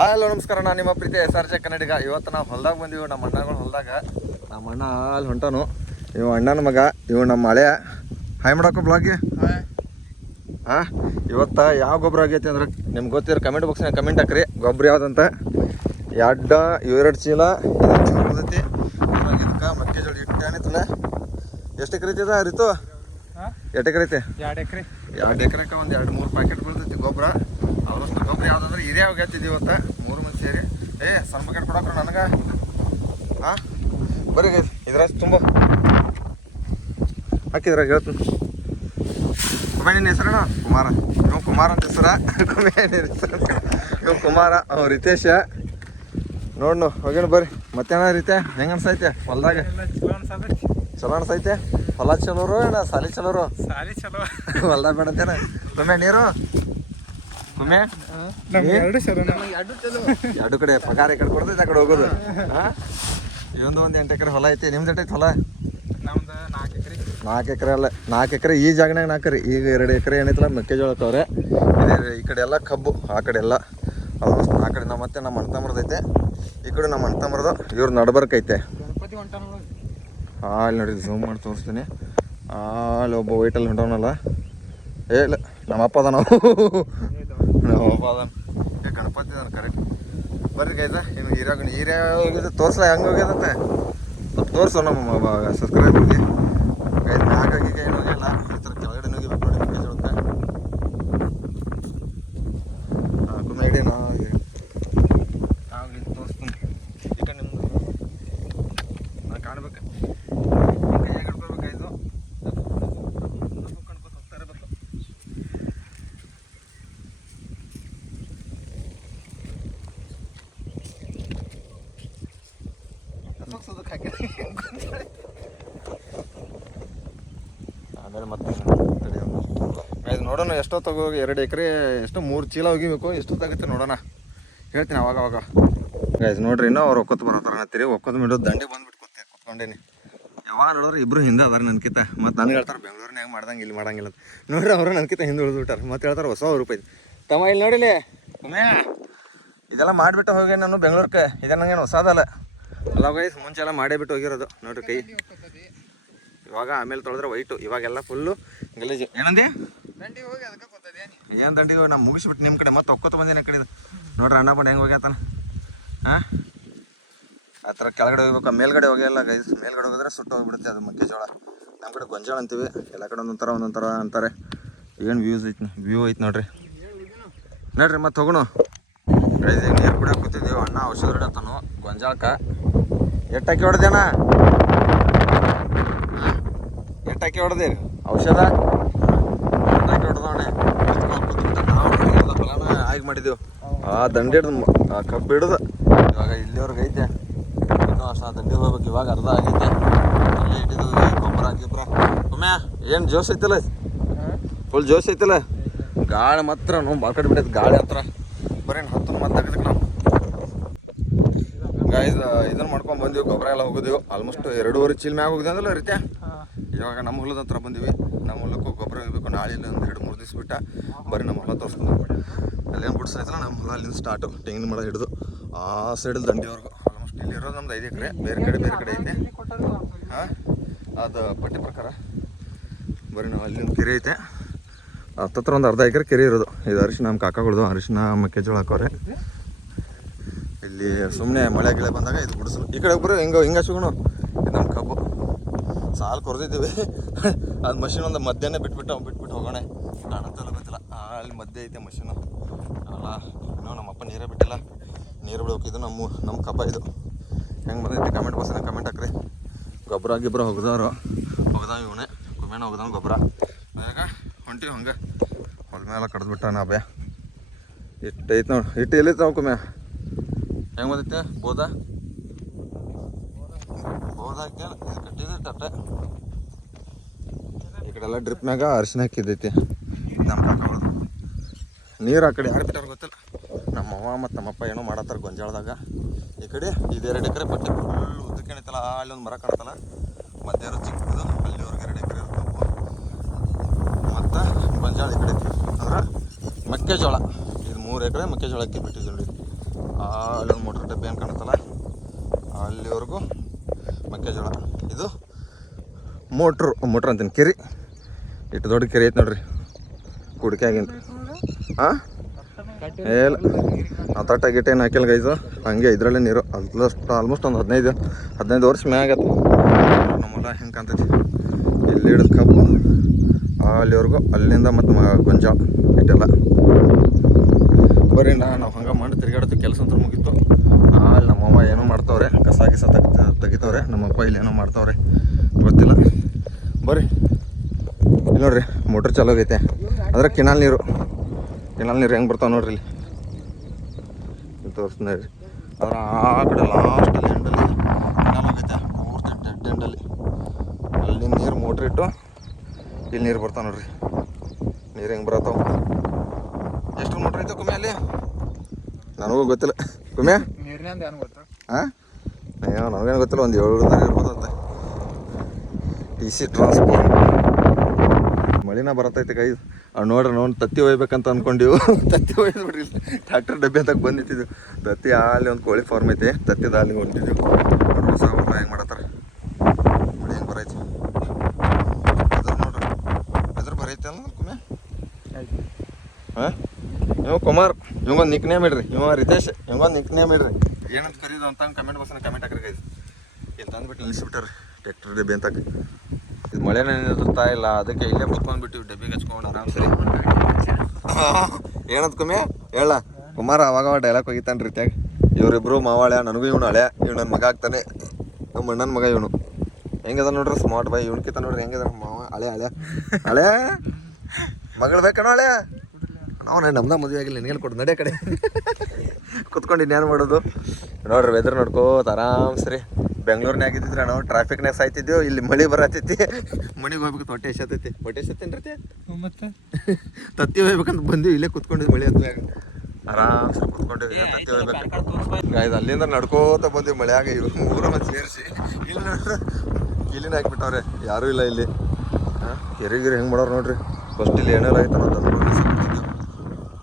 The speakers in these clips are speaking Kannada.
ಹಲೋ ನಮಸ್ಕಾರ, ನಾನು ನಿಮ್ಮ ಪ್ರೀತಿ SRJ ಕನ್ನಡಿಗ. ಇವತ್ತು ನಾವು ಹೊಲ್ದಾಗ ಬಂದೀವಿ. ನಮ್ಮ ಅಣ್ಣಗಳ ಹೊಲ್ದಾಗ. ನಮ್ಮ ಅಣ್ಣ ಅಲ್ಲಿ ಹೊಂಟನು. ಇವ ಅಣ್ಣನ ಮಗ, ಇವು ನಮ್ಮ ಹಳೆಯ. ಹಾಯ್ ಮಾಡಕ್ಕೆ ಬ್ಲಾಗ್ಗೆ. ಹಾಂ, ಇವತ್ತು ಯಾವ ಗೊಬ್ಬರ ಆಗೈತಿ ಅಂದ್ರೆ ನಿಮ್ಗೆ ಗೊತ್ತಿರೋ ಕಮೆಂಟ್ ಬಾಕ್ಸ್ನಾಗ ಕಮೆಂಟ್ ಹಾಕ್ರಿ. ಗೊಬ್ಬರ ಯಾವುದಂತ. ಎರಡು ಚೀಲ ಉಳಿದೈತಿ. ಇದಕ್ಕೆ ಮೆಕ್ಕೆಜೋಳ ಇಟ್ಟು ಏನಿತ್ತಲ್ಲ, ಎಷ್ಟು ಎಕರೆ ಐತಿ ರಿತು? ಎಷ್ಟು ಎಕರೆ ಐತಿ? 2 ಎಕರೆಗೆ ಒಂದು 2-3 ಪ್ಯಾಕೆಟ್ ಬೀಳ್ತೈತಿ ಗೊಬ್ಬರ. ಆಲ್ಮೋಸ್ಟ್ ಗೊಬ್ಬರ ಯಾವುದಂದ್ರೆ ಹಿರಿಯ ಹೋಗೈತಿದ್ವಿ ಇವತ್ತು 3 ಮಂದಿ ಸೇರಿ. ಸಣ್ಣ ಪ್ಯಾಕೆಟ್ ಕೊಡಕ್ರು ನನಗೆ. ಹಾಂ ಬರೀ ಇದ್ರಾಗ ತುಂಬ ಹಾಕಿದ್ರಾಗ ಹೇಳ್ತೀನಿ. ಕುಮೆ ನಿನ್ನ ಹೆಸರೇನು? ಕುಮಾರ. ಇವ್ ಕುಮಾರ ಅಂತ ಹೆಸರ. ಕುಮೆ ಹೆಸರು ಇವ್ ಕುಮಾರ. ಅವ್ ರಿತೇಶ. ನೋಡ್ನು ಹೋಗ್ಯಾನ ಬರ್ರಿ. ಮತ್ತೇನ ರೀತಿ ಹೆಂಗೆ ಅನ್ಸೈತೆ ಹೊಲ್ದಾಗ? ಚಲೋ ಅನ್ಸೈತೆ. ಹೊಲ ಚಲೋರು ಏನ ಸಾಲಿ ಚಲೋರು? ಹೊಲ್ದಾಗ ಬೇಡಂತೇನ? ಕುಮೆ ನೀರು ಕುಮೆ ಎರಡು ಕಡೆ ಪಗಾರ ಈ ಕಡೆ ಕೊಡ್ತೈತೆ, ಆ ಕಡೆ ಹೋಗೋದು. ಹಾಂ, ಒಂದು 8 ಎಕರೆ ಹೊಲ ಐತಿ. ನಿಮ್ದು ಎಷ್ಟೈತೆ ಹೊಲ? ನಮ್ದು 4 ಎಕರೆ ಅಲ್ಲ, 4 ಎಕರೆ ಈ ಜಾಗನಾಗ 4 ರೀ. ಈಗ 2 ಎಕರೆ ಏನೈತಲ್ಲ ಮೆಕ್ಕೆಜೋಳ ತವ್ರೆ. ಈ ಕಡೆ ಎಲ್ಲ ಕಬ್ಬು, ಆ ಕಡೆ ಎಲ್ಲ ಆಲ್ಮೋಸ್ಟ್. ಆ ಕಡೆ ನಮ್ಮ ಮತ್ತೆ ನಮ್ಮ ಅಣ್ಣ ತಮ್ಮರದೈತೆ, ಈ ಕಡೆ ನಮ್ಮ ಅಣ್ಣ ತಮ್ಮರದು. ಇವ್ರು ನಡ್ಬರ್ಕೈತೆ. ಅಲ್ಲಿ ನೋಡಿ, ಝೂಮ್ ಮಾಡಿ ತೋರಿಸ್ತೀನಿ. ಅಲ್ಲಿ ಒಬ್ಬ ವೈಟಲ್ಲಿ ಹೊಂಟವನಲ್ಲ, ಇಲ್ಲ ನಮ್ಮಪ್ಪ ಅದ. ನಮ್ಮಪ್ಪ ಅದಾನ. ಗಣಪತಿ ಅದಾನ ಕರೆಕ್ಟ್. ಬರ್ರಿ ಗೈಸ, ಇನ್ನು ಹೀರೆ ಹೋಗಿದ್ದು ತೋರಿಸ್ಲಾ ಹೆಂಗೆ ಹೋಗ್ಯದಂತೆ ಸ್ವಲ್ಪ ತೋರಿಸು ನಮ್ಮ ಸಬ್ಸ್ಕ್ರೈಬರ್ಗೆ. ಗೈಸ್ ಮ್ಯಾಗ ಈಗ ಏನು ಹೋಗಿಲ್ಲ, ಈ ಥರ ಕೆಳಗಡೆ ಹೋಗಿಬೇಕು ನೋಡಿ ಮೆಕ್ಕೆಜೋಳಕ್ಕೆ. ಕುಮ್ಮೆ ಇಡೀ ನಾವು ಇಲ್ಲಿ ತೋರಿಸ್ತೀನಿ. ಈ ಕಡೆ ನಿಮ್ದು ನಾನು ಕಾಣ್ಬೇಕು. ಕೈಯಾಗ ಹಿಡ್ಕೊಳ್ಬೇಕು ಗೈಸು. ಕಣ್ಕೊತ ಹೋಗ್ತಾ ಇರಬೇಕು. ಆಮೇಲೆ ಮತ್ತೆ ಇದು ನೋಡೋಣ ಎಷ್ಟೊತ್ತು ಹೋಗಿ. 2 ಎಕರೆ ಎಷ್ಟು 3 ಚೀಲ ಹೋಗಿಬೇಕು. ಎಷ್ಟೊತ್ತಾಗುತ್ತೆ ನೋಡೋಣ, ಹೇಳ್ತೀನಿ ಅವಾಗ. ಗೈಸ್ ನೋಡ್ರಿ, ಇನ್ನೂ ಅವ್ರು ಒಕ್ಕೊತ್ತು ಬರೋತಾರ ಅನ್ನತ್ತೀರಿ. ಒಕ್ಕೊತ್ತು ಮಿಡೋದು ದಂಡೆ ಬಂದ್ಬಿಟ್ಟು ಕುತ್ಕೊಂಡೇನಿ. ಯಾವಾಗ ನೋಡಿದ್ರೆ ಇಬ್ಬರು ಹಿಂದೆ ಅದಾರ ನನ್ಕಿತ. ಮತ್ತು ನನಗೆ ಹೇಳ್ತಾರೆ ಬೆಂಗಳೂರಿನಾಗ ಮಾಡ್ದಂಗೆ ಇಲ್ಲಿ ಮಾಡಂಗಿಲ್ಲ ಅಂತ. ನೋಡ್ರಿ ಅವರು ನನ್ಕಿತ ಹಿಂದೆ ಉಳಿದ್ಬಿಟ್ಟಾರೆ. ಮತ್ತೆ ಹೇಳ್ತಾರೆ ಹೊಸ ರೂಪಾಯಿ ತಮ್ಮ ಇಲ್ಲಿ ನೋಡಿಲಿ ಕುಮೆ ಇದೆಲ್ಲ ಮಾಡಿಬಿಟ್ಟು ಹೋಗಿ ನಾನು ಬೆಂಗಳೂರಿಗೆ. ಇದೆ ನಂಗೇನು ಹೊಸದಲ್ಲ ಅಲ್ಲ ಗೈಸ್, ಮುಂಚೆ ಎಲ್ಲ ಮಾಡೇ ಬಿಟ್ಟು ಹೋಗಿರೋದು. ನೋಡ್ರಿ ಕೈ ಇವಾಗ ಆಮೇಲೆ ತೊಳೆದ್ರೆ ವೈಟು, ಇವಾಗೆಲ್ಲ ಫುಲ್ಲು ಗಲೀಜು. ಏನಂದಿ? ಏನು ದಂಡಿಗೆ ಹೋಗಿ? ನಾವು ಮುಗಿಸ್ಬಿಟ್ಟು ನಿಮ್ಮ ಕಡೆ ಮತ್ತೆ ಒಕ್ಕೊತ ಬಂದೇನೆ ಕಡೆ. ನೋಡ್ರಿ ಅಣ್ಣ ಬಂದು ಹೆಂಗೆ ಹೋಗ್ಯಾತಾನ. ಹಾಂ, ಆ ಥರ ಕೆಳಗಡೆ ಹೋಗ್ಬೇಕು. ಮೇಲ್ಗಡೆ ಹೋಗಿಲ್ಲ ಗೈಸ್. ಮೇಲ್ಗಡೆ ಹೋಗಿದ್ರೆ ಸುಟ್ಟು ಹೋಗ್ಬಿಡುತ್ತೆ ಅದು ಮೆಕ್ಕೆಜೋಳ. ನಮ್ಮ ಕಡೆ ಗೊಂಜಾಳ ಅಂತೀವಿ, ಎಲ್ಲ ಕಡೆ ಒಂದೊಂದು ಥರ ಅಂತಾರೆ. ಏನು ವ್ಯೂ ಐತೆ ನೋಡ್ರಿ. ನೋಡ್ರಿ ಮತ್ತೆ ಹೋಗೋಣ ಗೈಸ್. ಈಗ ನೀರು ಕುಡಿಯೋಕೆ ಕೂತಿದ್ದೀವಿ. ಅಣ್ಣ ಔಷಧ ಹೊಡಿತಾನು ಗೊಂಜಾಳಕ್ಕೆ. ಎಟ್ಟಾಕಿ ಹೊಡೆದೇನ? ಎಟ್ಟಾಕಿ ಹೊಡೆದೇರಿ ಔಷಧ? ಎಟ್ಟಾಕಿ ಹೊಡೆದವಣೆ. ನಾವು ಹೊಲನ ಆಗಿ ಮಾಡಿದ್ದೆವು. ಆ ದಂಡಿ ಹಿಡ್ದು ಆ ಕಬ್ಬು ಹಿಡ್ದು ಇವಾಗ ಇಲ್ಲಿವರೆಗೆ ಐತೆ. ಇನ್ನೂ ಅಷ್ಟು ಆ ದಂಡಿ ಹೋಗ್ಬೇಕು. ಇವಾಗ ಅರ್ಧ ಆಗೈತೆ. ಅಲ್ಲೇ ಇಟ್ಟಿದ್ದು ಗೊಬ್ಬರ. ಒಮ್ಮೆ ಏನು ಜೋಶ್ ಐತಲ್ಲ, ಫುಲ್ ಜೋಶ್ ಐತಲ್ಲ. ಗಾಳಿ ಮಾತ್ರ ಭಾಳ ಕಡೆ ಬಿಡೈತೆ ಗಾಳಿ ಹತ್ರ. ಬರೀ 10 ಮತ್ತೆ ತೆಗೆದಕ್ಕೆ ನಾವು ಗೈಸ್ ಇದನ್ನು ಮಾಡ್ಕೊಂಡು ಬಂದೀವಿ. ಗೊಬ್ಬರ ಎಲ್ಲ ಹೋಗಿದ್ದೀವಿ. ಆಲ್ಮೋಸ್ಟ್ 2.5 ಚೀಲ ಮ್ಯಾಗ ಹೋಗಿದೆ ಅಂದಲ್ಲ ರೀತಿ. ಇವಾಗ ನಮ್ಮ ಹೊಲದ ಹತ್ರ ಬಂದೀವಿ. ನಮ್ಮ ಹೊಲಕ್ಕೂ ಗೊಬ್ಬರ ಹೋಗ್ಬೇಕು. ನಾಳೆ ಇಲ್ಲ ಒಂದು 2-3 ದಿವಸ ಬಿಟ್ಟ ಬರೀ ನಮ್ಮ ಹೊಲ ತೋರಿಸ್ಕೊಂಡು. ಅಲ್ಲೇನು ಬಿಡ್ಸೈತಲ್ಲ ನಮ್ಮ ಹೊಲ ಅಲ್ಲಿಂದ ಸ್ಟಾರ್ಟು. ತೆಂಗಿನ ಮರ ಹಿಡಿದು ಆ ಸೈಡಲ್ಲಿ ದಂಡಿವರೆಗೂ. ಆಲ್ಮೋಸ್ಟ್ ಇಲ್ಲಿ ಇರೋದು ನಮ್ದು 5 ಎಕರೆ. ಬೇರೆ ಕಡೆ ಐತೆ. ಹಾಂ, ಅದು ಪಟ್ಟಿ ಪ್ರಕಾರ ಬರೀ ನಾವು ಅಲ್ಲಿಂದ ಕೆರೆ ಐತೆ. ಹತ್ತತ್ರ ಒಂದು ಅರ್ಧ ಎಕರೆ ಕೆರೆ ಇರೋದು. ಇದು ಅರಿಶಿನ ನಮ್ಮ ಕಾಕಾಗಳದು. ಅರಿಶಿನ ಮೆಕ್ಕೆಜೋಳ ಹಾಕೋರೆ. ಇಲ್ಲಿ ಸುಮ್ಮನೆ ಮಳೆ ಗಿಳೆ ಬಂದಾಗ ಇದು ಗುಡಿಸಲು. ಈ ಕಡೆ ಒಬ್ಬರು ಹಿಂಗೆ ಸಿಗೋಣ. ಇದು ನಮ್ಮ ಕಬ್ಬು ಸಾಲು ಕೊರೆದಿದ್ದೀವಿ. ಅದು ಮಷಿನ್ ಒಂದು ಮಧ್ಯಾಹ್ನ ಬಿಟ್ಬಿಟ್ಟು ಹೋಗೋಣ. ಕಾಣುತ್ತಲ್ಲ ಗೊತ್ತಿಲ್ಲ. ಅಲ್ಲಿ ಮಧ್ಯೆ ಐತೆ ಮಷೀನು. ಅಲ್ಲ ಇನ್ನೂ ನಮ್ಮಪ್ಪ ನೀರೇ ಬಿಟ್ಟಿಲ್ಲ. ನೀರು ಬಿಡ್ಬೇಕು. ಇದು ನಮ್ಮ ಕಬ್ಬ. ಇದು ಹೆಂಗೆ ಬಂದೈತಿ ಕಮೆಂಟ್ ಬಾಕ್ಸ್ನಾಗ ಕಮೆಂಟ್ ಹಾಕ್ರಿ. ಗೊಬ್ಬರ ಹೋಗ್ದಾವ ಇವನೇ ಕುಮೇನ ಹೋಗ್ದಾವ ಗೊಬ್ಬರ. ಆಗ ಹೊಂಟಿವಿ ಹಂಗೆ ಹೊಲ ಮೇಲೆ ಕಡ್ದುಬಿಟ್ಟ ನಾ ಭಯ. ಇಟ್ಟು ಐತೆ ನೋಡಿ. ಇಟ್ಟು ಎಲ್ಲಿತ್ತು ನಾವು ಕುಮೆ ಹೆಂಗೆ ಬಂದೈತೆ? ಬೋದ ಹಾಕಿ ಇದು ಕಟ್ಟಿದೆ ತಟ್ಟೆ. ಈ ಕಡೆ ಎಲ್ಲ ಡ್ರಿಪ್ ಮ್ಯಾಗ ಅರಿಶಿನ ಹಾಕಿದ್ದೈತಿ. ನಮ್ಮ ಕಾಕೋದು ನೀರು ಆ ಕಡೆ ಯಾರು ಬಿಟ್ಟಾರ ಗೊತ್ತಿಲ್ಲ. ನಮ್ಮವ್ವ ಮತ್ತು ನಮ್ಮಪ್ಪ ಏನೋ ಮಾಡತ್ತಾರೆ ಗೊಂಜಾಳದಾಗ. ಈ ಕಡೆ ಇದು 2 ಎಕರೆ ಪಟ್ಟಿ ಫುಲ್ ಉದ್ದಕ್ಕೆ ಏನೈತಲ್ಲ. ಅಲ್ಲಿ ಒಂದು ಮರ ಕಾಣತ್ತಲ್ಲ, ಮಧ್ಯ ಚಿಕ್ಕದು. ಅಲ್ಲಿವರೆಗೆ 2 ಎಕರೆ ಇರುತ್ತೆ. ಮತ್ತು ಗೊಂಜಾಳ ಈ ಕಡೆ ಅಂದ್ರೆ ಮೆಕ್ಕೆಜೋಳ. ಇದು 3 ಎಕರೆ ಮೆಕ್ಕೆಜೋಳಕ್ಕೆ ಬಿಟ್ಟಿದ್ದು ನೋಡಿ. ಅಲ್ಲೊಂದು ಮೋಟ್ರ್ ಡಬ್ಬಿ ಏನು ಕಾಣುತ್ತಲ್ಲ ಅಲ್ಲಿವರೆಗೂ ಮೆಕ್ಕೆಜೋಳ. ಇದು ಮೋಟ್ರ್ ಅಂತೀನಿ ಕೆರೆ. ಇಟ್ಟು ದೊಡ್ಡ ಕೆರೆ ಐತೆ ನೋಡ್ರಿ ಕುಡಿಕೆಯಾಗಿಂತ. ಹಾಂ ಇಲ್ಲ ತಟ್ಟ ಗಿಟ್ಟ ಏನು ಹಾಕಿಲ್ಲ ಗೈಸು, ಹಂಗೆ ಇದರಲ್ಲೇ ನೀರು ಆಲ್ಮೋಸ್ಟ್ ಒಂದು 15 ವರ್ಷ ಮ್ಯಾಗತ್ತೆ ನಮ್ಮಲ್ಲ ಹೆಂಗೆ ಕಾಣ್ತೈತಿ. ಇಲ್ಲಿ ಹಿಡಿದು ಕಬ್ಬು ಅಲ್ಲಿವರೆಗೂ, ಅಲ್ಲಿಂದ ಮತ್ತು ಗೊಂಜಾಳ ಇಟ್ಟೆಲ್ಲ ಬರೀ ನಾವು ಹಂಗೆ ಮಾಡಿ ತಿರುಗಾಡ್ತೀವಿ. ಕೆಲಸ ಅಂತ ಮುಗೀತು. ಅಲ್ಲಿ ನಮ್ಮವ್ವ ಏನೋ ಮಾಡ್ತಾವ್ರೆ, ಕಸ ಗಿಸ ತೆಗಿತಾವ್ರೆ. ನಮ್ಮಪ್ಪ ಇಲ್ಲಿ ಏನೋ ಮಾಡ್ತಾವ್ರೆ ಗೊತ್ತಿಲ್ಲ. ಬರ್ರಿ ಇಲ್ಲಿ ನೋಡ್ರಿ ಮೋಟ್ರ್ ಚಾಲು ಆಗೈತೆ. ಅಂದ್ರೆ ಕೆನಾಲ್ ನೀರು ಹೆಂಗೆ ಬರ್ತಾವೆ ನೋಡ್ರಿ ಇಲ್ಲಿ ತೋರಿಸ್ತೀನಿ ರೀ. ಅದ್ರ ಆ ಕಡೆ ಲಾಸ್ಟಲ್ಲಿ ಎಂಡಲ್ಲಿ ಕೆನಾಲ್ ಆಗೈತೆ, ಪೂರ್ತಿ ಡೆಡ್ ಎಂಡಲ್ಲಿ. ಅಲ್ಲಿ ನೀರು ಮೋಟ್ರ್ ಇಟ್ಟು ಇಲ್ಲಿ ನೀರು ಬರ್ತಾವೆ ನೋಡ್ರಿ. ನೀರು ಹೆಂಗೆ ಬರತ್ತಾವ. ಎಷ್ಟು ಮೋಟ್ರ್ ಐತೆ ಕುಮ್ಮೆ ಅಲ್ಲಿ ನನಗೂ ಗೊತ್ತಿಲ್ಲ. ಕುಮ್ಮೆ ನೀರಿನಿಂದ ಏನು ಗೊತ್ತು? ಹಾಂ ಅಯ್ಯೋ ನನಗೇನು ಗೊತ್ತಿಲ್ಲ. ಒಂದು 7 ಇರ್ಬೋದಂತೆ. TC ಟ್ರಾನ್ಸ್ಫಾರ್ಮ್ ಮಳಿನ ಬರತೈತೆ ಕೈ. ನೋಡ್ರಿ ತತ್ತಿ ಒಯ್ಬೇಕಂತ ಅಂದ್ಕೊಂಡಿವು. ತತ್ತಿ ಒಯ್ದು ಬಿಡ್ರಿ ಟ್ರ್ಯಾಕ್ಟರ್ ಡಬ್ಬಿ ಅಂತ ಬಂದಿಟ್ಟಿದ್ವಿ. ತತ್ತಿ ಅಲ್ಲಿ ಒಂದು ಕೋಳಿ ಫಾರ್ಮ್ ಐತೆ, ತತ್ತಿದ ಅಲ್ಲಿಗೆ ಹೊಂಟಿದ್ವಿ. ನೋಡ್ರಿ ಹೊಸ ಹೊಲ ಹೆಂಗೆ ಮಾಡತ್ತಾರ. ಮಳೆ ಹೆಂಗೆ ಬರೈತಿ ನೋಡ್ರಿ. ಎದ್ರ ಬರೈತೆ ಅಲ್ಲ ಕುಮ್ಮೆ. ಹಾಂ ಇವ ಕುಮಾರ್, ಇವಂಗೊಂದು ನಿಕ್ ನೇಮ್ ಇಡ್ರಿ. ಇವ ರಿತೇಶ್, ಇವಂಗೊಂದು ನಿಕ್ ನೇಮ್ ಇಡ್ರಿ. ಏನಂತ ಕರೀದು ಅಂತ ಕಮೆಂಟ್ ಬಾಕ್ಸ್ನ ಕಮೆಂಟ್ ಹಾಕ್ರಿ ಗೈಸ್. ಇಲ್ಲಿ ತಂದ್ಬಿಟ್ಟು ನಿಲ್ಲಿಸ್ಬಿಟ್ಟಾರೆ ಟ್ರ್ಯಾಕ್ಟರ್ ಡಬ್ಬಿ ಅಂತ. ಇದು ಮಳೆನೇ ನಿಂತಿರ್ತಾ ಇಲ್ಲ, ಅದಕ್ಕೆ ಇಲ್ಲೇ ಕುತ್ಕೊಂಡ್ಬಿಟ್ಟಿವಿ ಡಬ್ಬಿಗೆ ಹಚ್ಕೊಂಡು ಆರಾಮ್ ಸರಿ. ಏನಂತ ಕುಮ್ಮೆ ಹೇಳ. ಕುಮಾರ ಅವಾಗ ಡೈಲಾಗ್ ಹೋಗಿತ್ತಾನ ರೀತಿಯಾಗ. ಇವರಿಬ್ರು ಮಾವಾಳೆ, ನನಗೂ ಇವನು ಹಳೆ, ಇವ್ ನನ್ನ ಮಗ ಆಗ್ತಾನೆ, ನಮ್ಮ ಅಣ್ಣನ ಮಗ ಇವನು. ಹೆಂಗದ ನೋಡ್ರಿ ಸ್ಮಾರ್ಟ್ ಬಾಯ್. ಇವನ್ಕಿತ ನೋಡ್ರಿ ಹೆಂಗದ ಮಾವ. ಹಳೆ ಮಗಳು ಬೇಕಣೋ ಹಳೆ. ನಾವು ನಮ್ದ ಮದುವೆ ಆಗಿಲ್ಲ, ನಿನಗೇನು ಕೊಡು ನಡೆ ಕಡೆ ಕುತ್ಕೊಂಡು ಇನ್ನೇನು ಮಾಡೋದು. ನೋಡ್ರಿ ವೆದರ್ ನೋಡ್ಕೋತ ಆರಾಮ್ ಸರಿ. ಬೆಂಗ್ಳೂರ್ನಾಗ ಆಗಿದ್ದಿದ್ರೆ ನಾವು ಟ್ರಾಫಿಕ್ನಾಗ ಸಾಯ್ತಿದ್ದೆವು. ಇಲ್ಲಿ ಮಳೆ ಬರತೈತಿ, ಮನೆಗೆ ಹೋಗ್ಬೇಕು. ಹೊಟ್ಟೆ ಎಸತೈತಿ ರೀ. ಮತ್ತೆ ತತ್ತಿ ಹೋಗ್ಬೇಕಂತ ಬಂದಿವಿ. ಇಲ್ಲೇ ಕುತ್ಕೊಂಡಿದ್ದು ಮಳೆ ಹತ್ತುವಾಗ ಆರಾಮ್ ಸರಿ ಕುತ್ಕೊಂಡಿವಿ. ತತ್ತಿ ಹೋಗ್ಬೇಕು ಇದು. ಅಲ್ಲಿಂದ ನಡ್ಕೋತ ಬಂದಿವಿ ಮಳೆಯಾಗ. ಇವು 3 ಮಂದಿ ಸೇರಿಸಿ ಇಲ್ಲಿ ನೋಡ್ರಿ ಇಲ್ಲಿನ ಹಾಕ್ಬಿಟ್ಟವ್ರೆ. ಯಾರೂ ಇಲ್ಲ ಇಲ್ಲಿ. ಹಾಂ ಕೆರೆಗಿರಿ ಹೆಂಗೆ ಮಾಡೋರು ನೋಡ್ರಿ. ಫಸ್ಟ್ ಇಲ್ಲಿ ಏನೆಲ್ಲ ಆಯ್ತು ನಾವು ತಂದು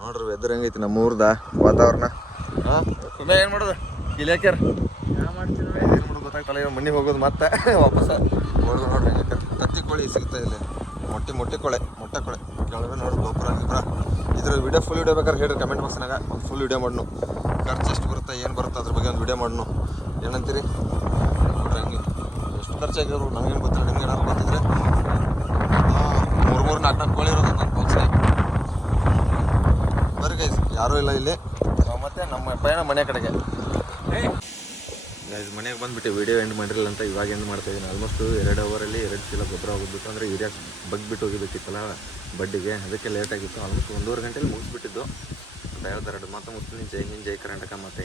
ನೋಡ್ರಿ ವೆದರ್ ಹೆಂಗೈತಿ ನಮ್ಮೂರ್ದ ವಾತಾವರಣ. ಹಾಂ ಕುಮ್ಮೆ ಏನು ಮಾಡೋದು ಇಲ್ಲಿ ಹಾಕ್ಯಾರ. ಏನು ಮಾಡೋದು ಗೊತ್ತಾಗ್ತಲ್ಲ. ಇವಾಗ ಮನೆಗೆ ಹೋಗೋದು ಮತ್ತೆ ವಾಪಸ್ ಹೋಗೋದು. ನೋಡ್ರಿ ಹೆಂಗೆ ತತ್ತಿ ಕೋಳಿ ಸಿಗ್ತಾ ಇಲ್ಲಿ. ಮೊಟ್ಟೆ ಕೋಳೆ ಕೆಳಗೆ ನೋಡ್ರಿ ಗೊಬ್ಬರ ಗಿಬ್ಬರ. ಇದ್ರ ವಿಡಿಯೋ ಫುಲ್ ವಿಡಿಯೋ ಬೇಕಾದ್ರೆ ಹೇಳ್ರಿ ಕಮೆಂಟ್ ಬಾಕ್ಸ್ನಾಗ. ಒಂದು ಫುಲ್ ವಿಡಿಯೋ ಮಾಡ್ನು. ಖರ್ಚು ಎಷ್ಟು ಬರುತ್ತೆ ಏನು ಬರುತ್ತೆ ಅದ್ರ ಬಗ್ಗೆ ಒಂದು ವಿಡಿಯೋ ಮಾಡ್ನು. ಏನಂತೀರಿ ನೋಡ್ರಿ ಹಂಗೆ ಎಷ್ಟು ಖರ್ಚಾಗಿರೋರು ನನಗೇನು ಗೊತ್ತಿಲ್ಲ. ನಿಮ್ಗೆ ಏನಾದ್ರು ಗೊತ್ತಿದ್ರೆ 3-4 ಕೋಳಿ ಇರೋದು ನನ್ನ ಬಾಕ್ಸ್ನಾಗ. ಬರ್ರಿ ಗೈಸ್, ಯಾರೂ ಇಲ್ಲ ಇಲ್ಲಿ. ಮತ್ತೆ ನಮ್ಮ ಪಯಣ ಮನೆ ಕಡೆಗೆ. ಗೈಸ್ ಮನೆಗೆ ಬಂದುಬಿಟ್ಟು ವಿಡಿಯೋ ಎಂಡ್ ಮಾಡಿರಲಿಲ್ಲ ಅಂತ ಇವಾಗ ಎಂಡ್ ಮಾಡ್ತಾಯಿದ್ದೀನಿ. ಆಲ್ಮೋಸ್ಟ್ 2 ಅವರಲ್ಲಿ 2 ಚೀಲ ಗೊಬ್ಬರ ಹೋಗ್ಬಿಟ್ಟು, ಅಂದರೆ ಯೂರಿಯಾ ಬಗ್ಬಿಟ್ಟು ಹೋಗಿಬೇಕಿತ್ತಲ್ಲ ಬಡ್ಡಿಗೆ, ಅದಕ್ಕೆ ಲೇಟಾಗಿತ್ತು. ಆಲ್ಮೋಸ್ಟ್ 1.5 ಗಂಟೆಯಲ್ಲಿ ಮುಗಿಸ್ಬಿಟ್ಟಿದ್ದು ಅಂತ ಹೇಳ್ತಾರೆ. ಮತ್ತೆ ಮುಗಿಸ್ತೀನಿ. ಜೈ ಹಿಂದ್, ಜೈ ಕರ್ನಾಟಕ. ಮತ್ತೆ